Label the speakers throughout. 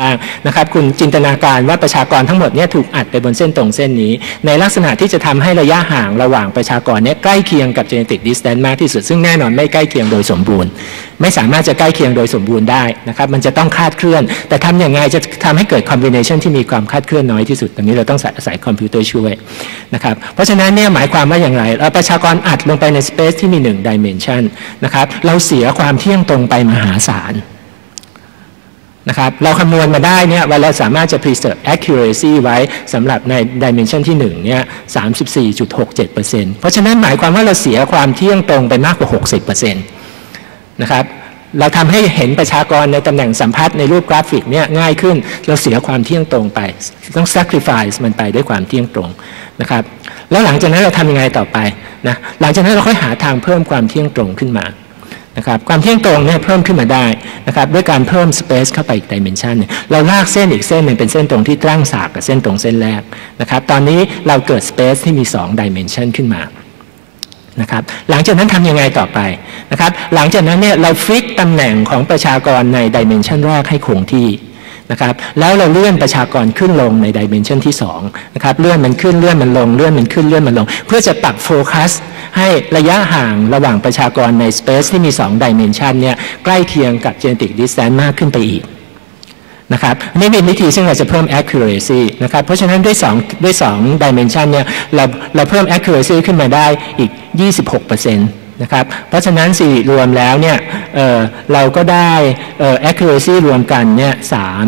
Speaker 1: บ้างนะครับคุณจินตนาการว่าประชากรทั้งหมดเนี่ยถูกอัดไปบนเส้นตรงเส้นนี้ ในลักษณะที่จะทำให้ระยะห่างระหว่างประชากรเนี่ยใกล้เคียงกับ genetic distance มากที่สุด ซึ่งแน่นอนไม่ใกล้เคียงโดยสมบูรณ์ ไม่สามารถจะใกล้เคียงโดยสมบูรณ์ได้นะครับมันจะต้องคาดเคลื่อน แต่ทำอย่างไรจะทำให้เกิด combination ที่มีความคาดเคลื่อนน้อยที่สุดตรงนี้เราต้องอาศัยคอมพิวเตอร์ช่วยนะครับเพราะฉะนั้นเนี่ยหมายความว่าอย่างไรประชากรอัดลงไปใน space ที่มี 1 dimension นะครับเราเสียความเที่ยงตรงไปมหาศาล นะครับเราคำนวณมาได้เนี่ยว่าเราสามารถจะ preserve accuracy ไว้สำหรับใน dimension ที่1เนี่ย34.67%เพราะฉะนั้นหมายความว่าเราเสียความเที่ยงตรงไปมากกว่า 60%นะครับเราทำให้เห็นประชากรในตำแหน่งสัมพัทธ์ในรูปกราฟิกเนี่ยง่ายขึ้น เราเสียความเที่ยงตรงไป ต้อง sacrifice มันไปด้วยความเที่ยงตรงนะครับแล้วหลังจากนั้นเราทำยังไงต่อไปนะหลังจากนั้นเราค่อยหาทางเพิ่มความเที่ยงตรงขึ้นมา นะครับความเที่ยงตรงเนี่ยเพิ่มขึ้นมาได้นะครับด้วยการเพิ่มสเปซเข้าไปอีกดิเมนชันเราลากเส้นอีกเส้นหนึ่งเป็นเส้นตรงที่ตั้งฉากกับเส้นตรงเส้นแรกนะครับตอนนี้เราเกิดสเปซที่มี2ดิเมนชันขึ้นมานะครับหลังจากนั้นทำยังไงต่อไปนะครับหลังจากนั้นเนี่ยเราฟิกตำแหน่งของประชากรในดิเมนชันแรกให้คงที่ นะครับแล้วเราเลื่อนประชากรขึ้นลงในดิเมนชันที่2นะครับเลื่อนมันขึ้นเลื่อนมันลงเลื่อนมันขึ้นเลื่อนมันลง เพื่อจะปรับโฟกัสให้ระยะห่างระหว่างประชากรใน Space ที่มี2 Dimension เนี่ยใกล้เคียงกับ Genetic Distance มากขึ้นไปอีกนะครับนี่เป็นวิธีซึ่งเราจะเพิ่ม accuracy นะครับเพราะฉะนั้นด้วย2ด้วย2 dimension เนี่ยเราเราเพิ่ม accuracy ขึ้นมาได้อีก 26% นะครับเพราะฉะนั้นสี่รวมแล้วเนี่ยเเราก็ได้ accuracy รวมกันเนี่ยสาม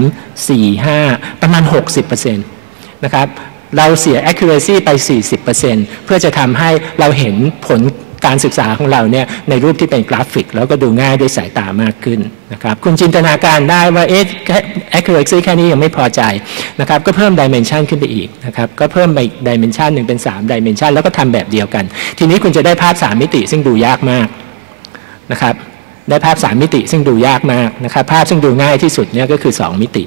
Speaker 1: สี่ห้าประมาณ 60%นะครับเราเสีย accuracy ไป 40%เพื่อจะทำให้เราเห็นผล การศึกษาของเราเนี่ยในรูปที่เป็นกราฟิก แล้วก็ดูง่ายด้วยสายตามากขึ้นนะครับคุณจินตนาการได้ว่าเอ๊ะ accuracy แค่นี้ยังไม่พอใจนะครับก็เพิ่ม dimension ขึ้นไปอีกนะครับก็เพิ่มไป dimension หนึ่งเป็น 3 dimension แล้วก็ทำแบบเดียวกัน ทีนี้คุณจะได้ภาพ 3 มิติซึ่งดูยากมากนะครับได้ภาพ 3 มิติซึ่งดูยากมากนะครับภาพซึ่งดูง่ายที่สุดเนี่ยก็คือ 2 มิติ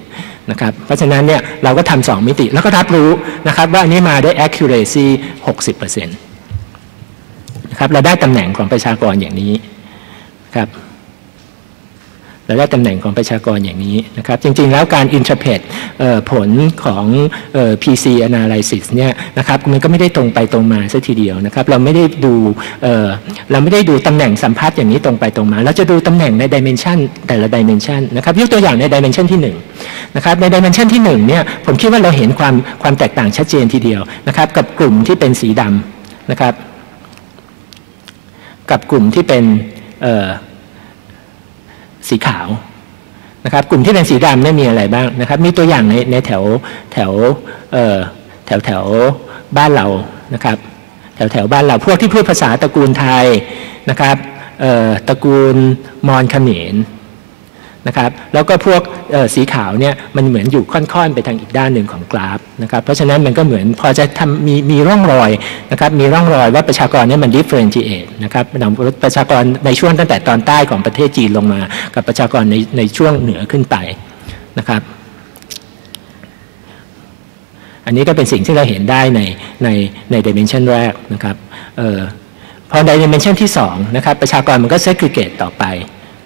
Speaker 1: นะครับเพราะฉะนั้นเนี่ยเราก็ทำสองมิติแล้วก็รับรู้นะครับว่าอันนี้มาได้ accuracy 60% นะครับเราได้ตำแหน่งของประชากรอย่างนี้ครับเราได้ตำแหน่งของประชากรอย่างนี้นะครับ จริงๆ แล้วการ interpret ผลของ PC analysis เนี่ยนะครับมันก็ไม่ได้ตรงไปตรงมาซะทีเดียวนะครับ เราไม่ได้ดูเราไม่ได้ดูตำแหน่งสัมพัทธ์อย่างนี้ตรงไปตรงมา เราจะดูตำแหน่งใน dimension แต่ละ dimension นะครับยกตัวอย่างใน dimension ที่1นะครับใน dimension ที่1เนี่ยผมคิดว่าเราเห็นความความแตกต่างชัดเจนทีเดียวนะครับกับกลุ่มที่เป็นสีดำนะครับ กับกลุ่มที่เป็นสีขาวนะครับ กลุ่มที่เป็นสีดำนี่มีอะไรบ้างนะครับ มีตัวอย่างในในแถวแถวแถวแถวบ้านเรานะครับแถวแถวบ้านเราพวกที่พูดภาษาตระกูลไทยนะครับตระกูลมอญเขมร นะครับแล้วก็พวกสีขาวเนี่ยมันเหมือนอยู่ค่อนๆ ไปทางอีกด้านหนึ่งของกราฟนะครับเพราะฉะนั้นมันก็เหมือนพอจะทำมีมีร่องรอยนะครับมีร่องรอยว่าประชากรเนี่ยมัน differentiate นะครับประชากรในช่วงตั้งแต่ตอนใต้ของประเทศจีนลงมา กับประชากรในในช่วงเหนือขึ้นไปนะครับอันนี้ก็เป็นสิ่งที่เราเห็นได้ในในในดิเมนชันแรกนะครับออพอในดิเมนชันที่2นะครับประชากรมันก็ segregate ต่อไป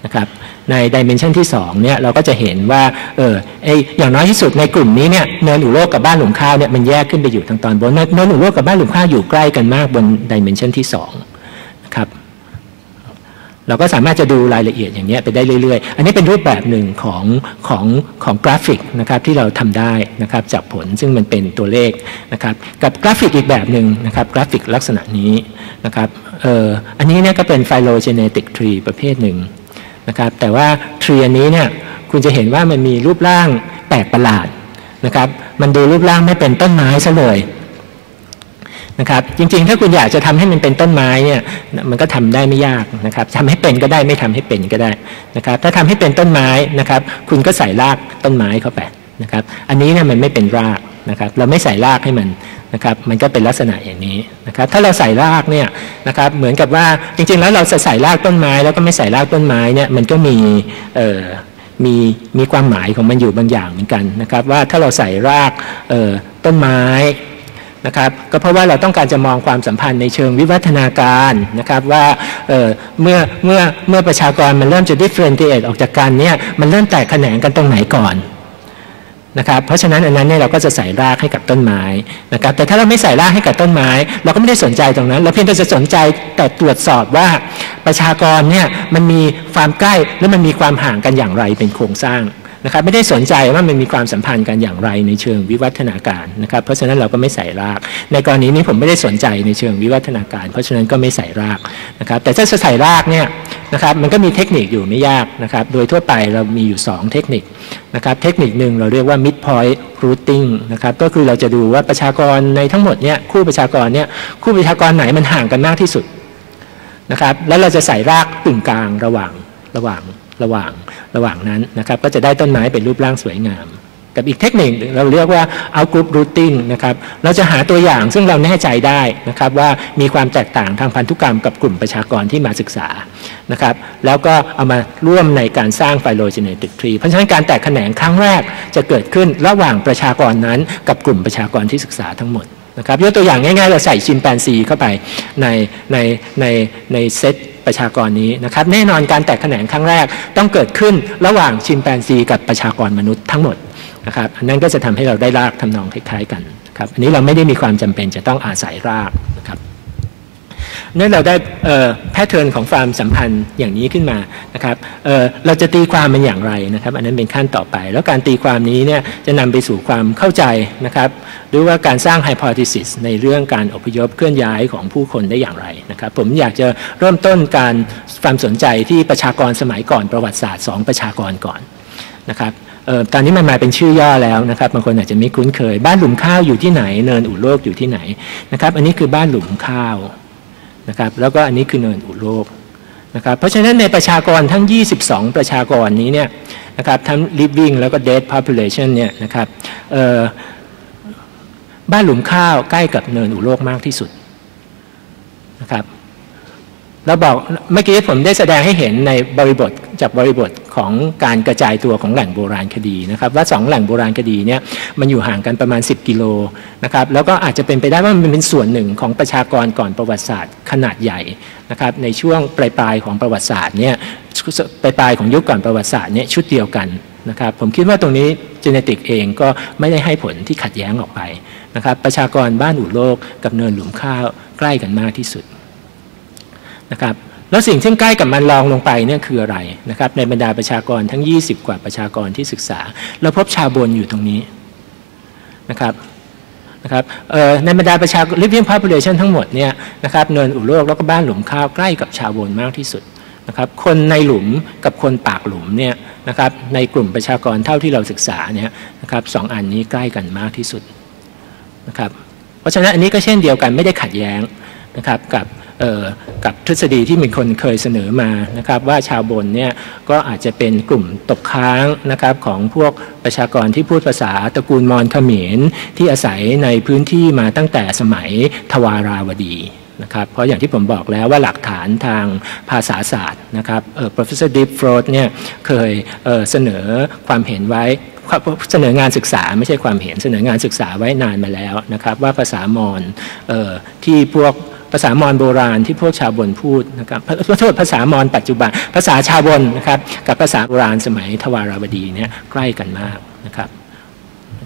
Speaker 1: นะครับในดิเมนชันที่2เนี่ยเราก็จะเห็นว่าเออไออย่างน้อยที่สุดในกลุ่มนี้เนี่ยเนินอุโลกกับบ้านหลุมข้าวเนี่ยมันแยกขึ้นไปอยู่ทางตอนบนเนินอุโลกกับบ้านหลุมข้าวอยู่ใกล้กันมากบนดิเมนชันที่2นะครับเราก็สามารถจะดูรายละเอียดอย่างนี้ไปได้เรื่อยๆ อันนี้เป็นรูปแบบหนึ่งของของของกราฟิกนะครับที่เราทำได้นะครับจากผลซึ่งมันเป็นตัวเลขนะครับกับกราฟิกอีกแบบหนึ่งนะครับกราฟิกลักษณะนี้นะครับเอออันนี้เนี่ยก็เป็นไฟโลเจเนติกทรีประเภทหนึ่ง นะครับแต่ว่าทรีอันนี้เนี่ยคุณจะเห็นว่ามันมีรูปร่างแปลกประหลาดนะครับมันดูรูปร่างไม่เป็นต้นไม้ซะเลยนะครับจริงๆ ถ้าคุณอยากจะทำให้มันเป็นต้นไม้เนี่ยมันก็ทำได้ไม่ยากนะครับทำให้เป็นก็ได้ไม่ทำให้เป็นก็ได้นะครับถ้าทำให้เป็นต้นไม้นะครับคุณก็ใส่รากต้นไม้เข้าไปนะครับอันนี้เนี่ยมันไม่เป็นราก นะครับเราไม่ใส่รากให้มันนะครับมันก็เป็นลักษณะอย่างนี้นะครับถ้าเราใส่รากเนี่ยนะครับเหมือนกับว่าจริงๆแล้วเราจะใส่รากต้นไม้ แล้วก็ไม่ใส่รากต้นไม้เนี่ยมันก็มีเอ่อมีมีความหมายของมันอยู่บางอย่างเหมือนกันนะครับว่าถ้าเราใส่รากเอ่อต้นไม้นะครับก็เพราะว่าเราต้องการจะมองความสัมพันธ์ในเชิงวิวัฒนาการนะครับว่าเเมื่อเมื่อเมื่อประชากรมันเริ่มจะ differentiate ออกจากกันเนี่ยมันเริ่มแตกแขนงกันตรงไหนก่อน นะครับเพราะฉะนั้นอันนั้นเนี่ยเราก็จะใส่รากให้กับต้นไม้นะครับแต่ถ้าเราไม่ใส่รากให้กับต้นไม้ เราก็ไม่ได้สนใจตรงนั้น เราเพียงแต่จะสนใจแต่ตรวจสอบว่าประชากรเนี่ยมันมีความใกล้และมันมีความห่างกันอย่างไรเป็นโครงสร้าง นะครับไม่ได้สนใจว่ามันมีความสัมพันธ์กันอย่างไรในเชิงวิวัฒนาการนะครับ เพราะฉะนั้นเราก็ไม่ใส่ราก ในกรณีนี้ผมไม่ได้สนใจในเชิงวิวัฒนาการ เพราะฉะนั้นก็ไม่ใส่รากนะครับแต่ถ้าจะใส่รากเนี่ยนะครับมันก็มีเทคนิคอยู่ไม่ยากนะครับโดยทั่วไปเรามีอยู่ 2 เทคนิคนะครับเทคนิคหนึ่งเราเรียกว่า mid point routing นะครับก็คือเราจะดูว่าประชากรในทั้งหมดเนี่ยคู่ประชากรเนี่ยคู่ประชากรไหนมันห่างกันมากที่สุดนะครับแล้วเราจะใส่รากตึงกลางระหว่างระหว่าง ระหว่างระหว่างนั้นนะครับ ก็จะได้ต้นไม้เป็นรูปร่างสวยงาม กับอีกเทคนิคเราเรียกว่า out group routing นะครับ เราจะหาตัวอย่างซึ่งเราแน่ใจได้นะครับว่ามีความแตกต่างทางพันธุกรรมกับกลุ่มประชากรที่มาศึกษานะครับ แล้วก็เอามาร่วมในการสร้างไฟโลเจเนติกทรีเพราะฉะนั้นการแตกแขนงครั้งแรกจะเกิดขึ้นระหว่างประชากรนั้น กับกลุ่มประชากรที่ศึกษาทั้งหมด นะครับยกตัวอย่างง่ายๆเราใส่ชิมแปนซีเข้าไปในในในในเซตประชากรนี้นะครับแน่นอนการแตกแขนงครั้งแรกต้องเกิดขึ้นระหว่างชิมแปนซีกับประชากรมนุษย์ทั้งหมดนะครับอันนั้นก็จะทำให้เราได้รากทำนองคล้ายๆกันครับอันนี้เราไม่ได้มีความจำเป็นจะต้องอาศัยรากนะครับ นั่นเราได้แพทเทิร์นของความสัมพันธ์อย่างนี้ขึ้นมานะครับเเราจะตีความมันอย่างไรนะครับ อันนั้นเป็นขั้นต่อไป แล้วการตีความนี้เนี่ยจะนำไปสู่ความเข้าใจนะครับหรือว่าการสร้างไฮโพทีซิสในเรื่องการอพยพเคลื่อนย้ายของผู้คนได้อย่างไรนะครับ ผมอยากจะเริ่มต้นการความสนใจที่ประชากรสมัยก่อนประวัติศาสตร์ 2 ประชากรก่อนนะครับตอนนี้มันมาเป็นชื่อย่อแล้วนะครับบางคนอาจจะไม่คุ้นเคย บ้านหลุมข้าวอยู่ที่ไหนเนินอุโลกอยู่ที่ไหนนะครับ อันนี้คือบ้านหลุมข้าว นะครับแล้วก็อันนี้คือเนินอุโลกนะครับเพราะฉะนั้นในประชากรทั้ง 22 ประชากรนี้เนี่ยนะครับทั้ง living แล้วก็ dead population เนี่ยนะครับบ้านหลุมข้าวใกล้กับเนินอุโลกมากที่สุดนะครับ เราบอกเมื่อกี้ผมได้แสดงให้เห็นในบริบทจากบริบทของการกระจายตัวของแหล่งโบราณคดีนะครับว่าสองแหล่งโบราณคดีเนี่ยมันอยู่ห่างกันประมาณ 10 กิโลนะครับแล้วก็อาจจะเป็นไปได้ว่ามันเป็นส่วนหนึ่งของประชากรก่อนประวัติศาสตร์ขนาดใหญ่นะครับในช่วงปลายปลายของประวัติศาสตร์เนี่ยปลายปลายของยุคก่อนประวัติศาสตร์เนี่ยชุดเดียวกันนะครับผมคิดว่าตรงนี้จีเนติกเองก็ไม่ได้ให้ผลที่ขัดแย้งออกไปนะครับประชากรบ้านอู่โลกกับเนินหลุมข้าวใกล้กันมากที่สุด นะครับแล้วสิ่งที่ใกล้กับมันรองลงไปเนี่ยคืออะไรนะครับในบรรดาประชากรทั้ง 20 กว่าประชากรที่ศึกษา เราพบชาวบนอยู่ตรงนี้นะครับนะครับในบรรดาประชากร living population ทั้งหมดเนี่ยนะครับเนินอุโลกแล้วก็บ้านหลุมข้าวใกล้กับชาวบนมากที่สุดนะครับคนในหลุมกับคนปากหลุมเนี่ยนะครับในกลุ่มประชากรเท่าที่เราศึกษาเนี่ยนะครับสองอันนี้ใกล้กันมากที่สุดนะครับเพราะฉะนั้นอันนี้ก็เช่นเดียวกันไม่ได้ขัดแย้งนะครับกับ กับทฤษฎีที่มีคนเคยเสนอมานะครับว่าชาวบนเนี่ยก็อาจจะเป็นกลุ่มตกค้างนะครับของพวกประชากรที่พูดภาษาตระกูลมอญเขมรที่อาศัยในพื้นที่มาตั้งแต่สมัยทวาราวดีนะครับเพราะอย่างที่ผมบอกแล้วว่าหลักฐานทางภาษาศาสตร์นะครับเอ่อ professor Deep f r o d เนี่ยเคยเเสนอความเห็นไว้เสนองานศึกษาไม่ใช่ความเห็นเสนองานศึกษาไว้นานมาแล้วนะครับว่าภาษามอญที่พวก ภาษามอญโบราณที่พวกชาวบนพูดนะครับโทษภาษามอญปัจจุบัน ภาษาชาวบนนะครับกับภาษาโบราณสมัยทวาราวดีเนี่ยใกล้กันมากนะครับ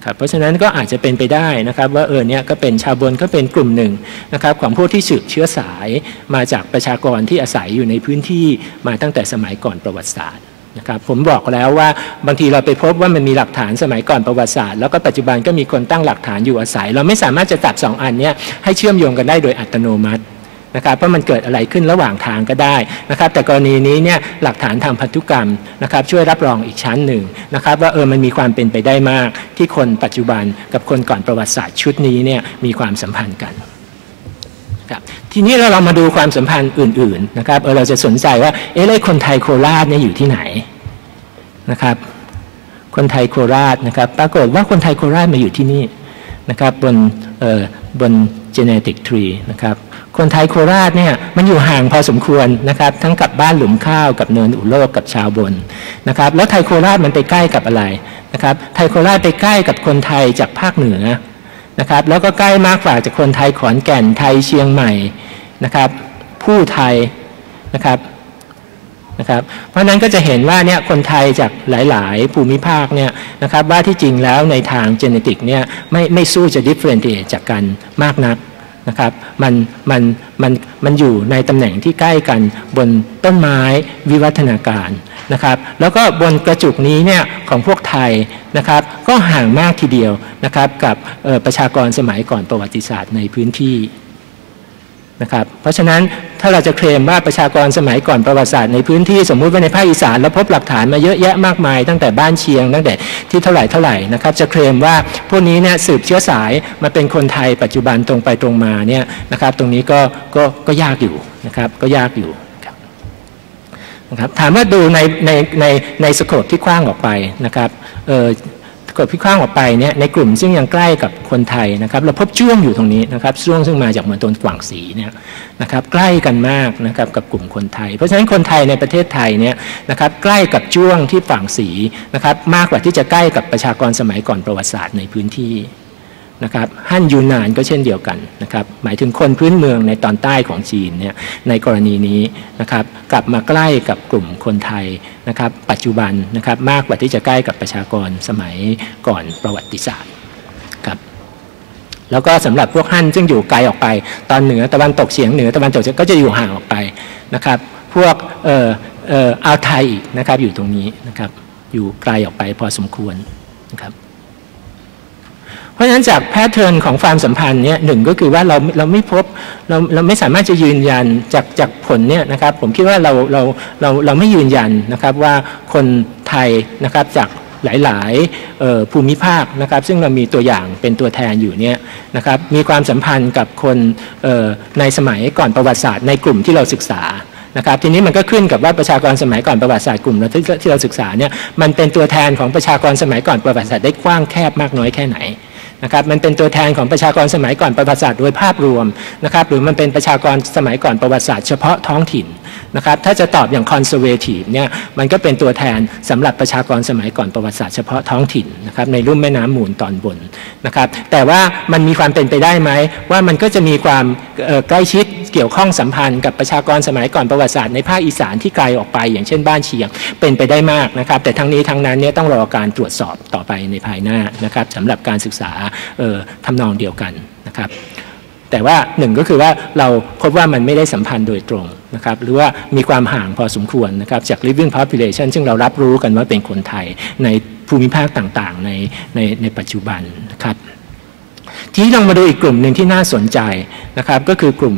Speaker 1: ครับเพราะฉะนั้นก็อาจจะเป็นไปได้นะครับว่าเออเนี่ยก็เป็นชาวบนก็เป็นกลุ่มหนึ่งนะครับของพวกที่สืบเชื้อสายมาจากประชากรที่อาศัยอยู่ในพื้นที่มาตั้งแต่สมัยก่อนประวัติศาสตร์ นะครับผมบอกแล้วว่าบางทีเราไปพบว่ามันมีหลักฐานสมัยก่อนประวัติศาสตร์แล้วก็ปัจจุบันก็มีคนตั้งหลักฐานอยู่อาศัย เราไม่สามารถจะจับสองอันนี้ให้เชื่อมโยงกันได้โดยอัตโนมัตินะครับเพราะมันเกิดอะไรขึ้นระหว่างทางก็ได้นะครับ แต่กรณีนี้เนี่ยหลักฐานทางพันธุกรรมนะครับช่วยรับรองอีกชั้นหนึ่งนะครับ ว่าเออมันมีความเป็นไปได้มากที่คนปัจจุบันกับคนก่อนประวัติศาสตร์ชุดนี้เนี่ยมีความสัมพันธ์กัน ครับทีนี้เราเรามาดูความสัมพันธ์อื่นๆนะครับเออเราจะสนใจว่าเออคนไทยโคราชเนี่ยอยู่ที่ไหนนะครับ คนไทยโคราชนะครับ ปรากฏว่าคนไทยโคราชมาอยู่ที่นี่นะครับบนบน genetic tree นะครับคนไทยโคราชเนี่ยมันอยู่ห่างพอสมควรนะครับ ทั้งกับบ้านหลุมข้าวกับเนินอุโลกกับชาวบนนะครับ แล้วไทยโคราชมันไปใกล้กับอะไรนะครับ ไทยโคราชไปใกล้กับคนไทยจากภาคเหนือ นะครับ แล้วก็ใกล้มากกว่าจากคนไทยขอนแก่นไทยเชียงใหม่นะครับ ผู้ไทยนะครับนะครับ เพราะนั้นก็จะเห็นว่าเนี่ยคนไทยจากหลาย ๆ ภูมิภาคเนี่ยนะครับว่าที่จริงแล้วในทางเจเนติกเนี่ยไม่ไม่สู้จะ differentiate จากกันมากนักนะครับมันมันมันมันอยู่ในตำแหน่งที่ใกล้กันบนต้นไม้วิวัฒนาการ นะครับ แล้วก็บนกระจุกนี้เนี่ยของพวกไทยนะครับ ก็ห่างมากทีเดียวนะครับกับประชากรสมัยก่อนประวัติศาสตร์ในพื้นที่นะครับเพราะฉะนั้นถ้าเราจะเคลมว่าประชากรสมัยก่อนประวัติศาสตร์ในพื้นที่สมมุติว่าในภาคอีสานเราพบหลักฐานมาเยอะแยะมากมาย ตั้งแต่บ้านเชียง ตั้งแต่ที่เท่าไหร่เท่าไหร่นะครับจะเคลมว่าพวกนี้เนี่ยสืบเชื้อสายมาเป็นคนไทยปัจจุบันตรงไปตรงมาเนี่ยนะครับตรงนี้ก็ก็ก็ยากอยู่นะครับก็ยากอยู่ นะครับถามว่าดูในในในในสโคปที่กว้างออกไปนะครับเออกดพิข้างออกไปเนี่ยในกลุ่มซึ่งยังใกล้กับคนไทยนะครับเราพบช่วงอยู่ตรงนี้นะครับช่วงซึ่งมาจากเมืองตนกวางสีเนี่ยนะครับใกล้กันมากนะครับกับกลุ่มคนไทย เพราะฉะนั้นคนไทยในประเทศไทยเนี่ยนะครับใกล้กับช่วงที่ฝั่งสีนะครับมากกว่าที่จะใกล้กับประชากรสมัยก่อนประวัติศาสตร์ในพื้นที่ นะครับฮั่นยูนานก็เช่นเดียวกันนะครับหมายถึงคนพื้นเมืองในตอนใต้ของจีนเนี่ยในกรณีนี้นะครับกลับมาใกล้กับกลุ่มคนไทยนะครับปัจจุบันนะครับมากกว่าที่จะใกล้กับประชากรสมัยก่อนประวัติศาสตร์ครับแล้วก็สำหรับพวกฮั่นซึ่งอยู่ไกลออกไป ตอนเหนือตะวันตกเฉียงเหนือตะวันตกก็จะอยู่ห่างออกไปนะครับพวกเอ่อเอ่ออาวไทยนะครับอยู่ตรงนี้นะครับอยู่ไกลออกไปพอสมควรนะครับ เพราะฉะนั้นจากแพทเทิร์นของความสัมพันธ์เนี่ยหนึ่งก็คือว่าเราเราไม่พบเราเราไม่สามารถจะยืนยันจากจากผลเนี่ยนะครับผมคิดว่าเราเราเราเราไม่ยืนยันนะครับว่าคนไทยนะครับจากหลายๆภูมิภาคนะครับ ซึ่งเรามีตัวอย่างเป็นตัวแทนอยู่เนี่ยนะครับมีความสัมพันธ์กับคนในสมัยก่อนประวัติศาสตร์ในกลุ่มที่เราศึกษานะครับทีนี้มันก็ขึ้นกับว่าประชากรสมัยก่อนประวัติศาสตร์กลุ่มที่เราศึกษาเนี่ยมันเป็นตัวแทนของประชากรสมัยก่อนประวัติศาสตร์ได้กว้างแคบมากน้อยแค่ไหน นะครับมันเป็นตัวแทนของประชากรสมัยก่อนประวัติศาสตร์โดยภาพรวมนะครับหรือมันเป็นประชากรสมัยก่อนประวัติศาสตร์เฉพาะท้องถิ่นนะครับถ้าจะตอบอย่างคอนเซอร์เวทีฟเนี่ยมันก็เป็นตัวแทนสำหรับประชากรสมัยก่อนประวัติศาสตร์เฉพาะท้องถิ่นนะครับในรุ่มแม่น้ำมูลตอนบนนะครับแต่ว่ามันมีความเป็นไปได้ไหมว่ามันก็จะมีความใกล้ชิด เกี่ยวข้องสัมพันธ์กับประชากรสมัยก่อนประวัติศาสตร์ในภาคอีสานที่ไกลออกไป อย่างเช่นบ้านเชียงเป็นไปได้มากนะครับ แต่ทั้งนี้ทั้งนั้นเนี่ยต้องรอการตรวจสอบต่อไปในภายหน้านะครับสำหรับการศึกษาทำนองเดียวกันนะครับแต่ว่าหนึ่งก็คือว่าเราพบว่ามันไม่ได้สัมพันธ์โดยตรงนะครับหรือว่ามีความห่างพอสมควรนะครับจาก living population ซึ่งเรารับรู้กันว่าเป็นคนไทยในภูมิภาคต่างๆ ในในในปัจจุบันนะครับทีนี้ลองมาดูอีกกลุ่มหนึ่งที่น่าสนใจนะครับก็คือกลุ่ม